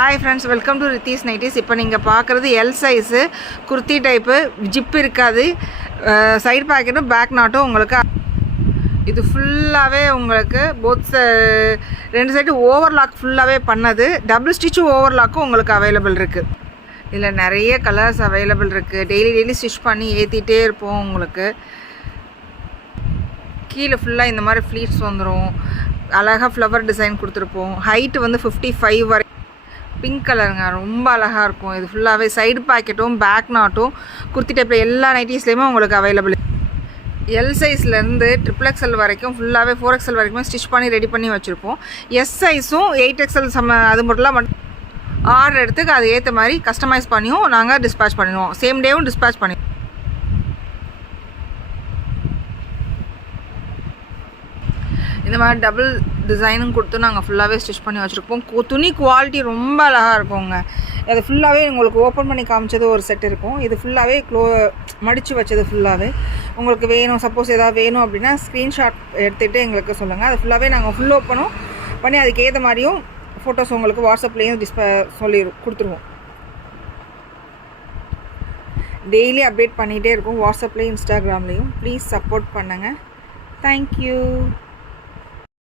Hi friends, welcome to Ritheesh nighties. இப்போ நீங்கள் பார்க்குறது L size kurti type, zip இருக்காது, சைடு பாக்கெட்டும் பேக் நாட்டும் உங்களுக்கு. இது ஃபுல்லாகவே உங்களுக்கு ரெண்டு சைடு ஓவர்லாக் ஃபுல்லாகவே பண்ணது. டபுள் ஸ்டிச்சும் ஓவர்லாக்கும் உங்களுக்கு அவைலபிள் இருக்குது. இதில் நிறைய கலர்ஸ் அவைலபிள் இருக்குது. டெய்லி ஸ்டிச் பண்ணி ஏற்றிட்டே இருப்போம். உங்களுக்கு கீழே ஃபுல்லாக இந்த மாதிரி ஃப்ளீட்ஸ் வந்துடும். அழகாக ஃப்ளவர் டிசைன் கொடுத்துருப்போம். ஹைட்டு வந்து 55 வரை. பிங்க் கலருங்க, ரொம்ப அழகாக இருக்கும். இது ஃபுல்லாகவே சைடு பாக்கெட்டும் பேக் நாட்டும் குர்த்தி டைப்பில் எல்லா நைட்டிஸ்லேயுமே உங்களுக்கு அவைலபிள். எல் சைஸ்லேருந்து XXL வரைக்கும் ஃபுல்லாகவே 4XL வரைக்கும் ஸ்டிச் பண்ணி ரெடி பண்ணி வச்சுருப்போம். எஸ் சைஸும் 8XL அது மட்டும் ஆர்டர் எடுத்து அது ஏற்ற மாதிரி கஸ்டமைஸ் பண்ணியும் நாங்கள் டிஸ்பேச் பண்ணிடுவோம். சேம் டேவும் டிஸ்பேச் பண்ணிடுவோம். இந்த மாதிரி டபுள் டிசைனும் கொடுத்து நாங்கள் ஃபுல்லாகவே ஸ்டிச் பண்ணி வச்சுருப்போம். துணி குவாலிட்டி ரொம்ப அழகாக இருக்குங்க. அது ஃபுல்லாகவே உங்களுக்கு ஓப்பன் பண்ணி காமிச்சது ஒரு செட் இருக்கும். இது ஃபுல்லாகவே மடித்து வச்சது ஃபுல்லாகவே உங்களுக்கு வேணும். சப்போஸ் எதாவது வேணும் அப்படின்னா ஸ்க்ரீன்ஷாட் எடுத்துகிட்டு எங்களுக்கு சொல்லுங்கள். அது ஃபுல்லாகவே நாங்கள் ஃபுல் ஓப்பனும் பண்ணி அதுக்கு ஏற்ற மாதிரியும் ஃபோட்டோஸ் உங்களுக்கு வாட்ஸ்அப்லேயும் கொடுத்துருவோம். டெய்லி அப்டேட் பண்ணிகிட்டே இருக்கும் வாட்ஸ்அப்லேயும் இன்ஸ்டாகிராம்லேயும். ப்ளீஸ் சப்போர்ட் பண்ணுங்கள். தேங்க்யூ.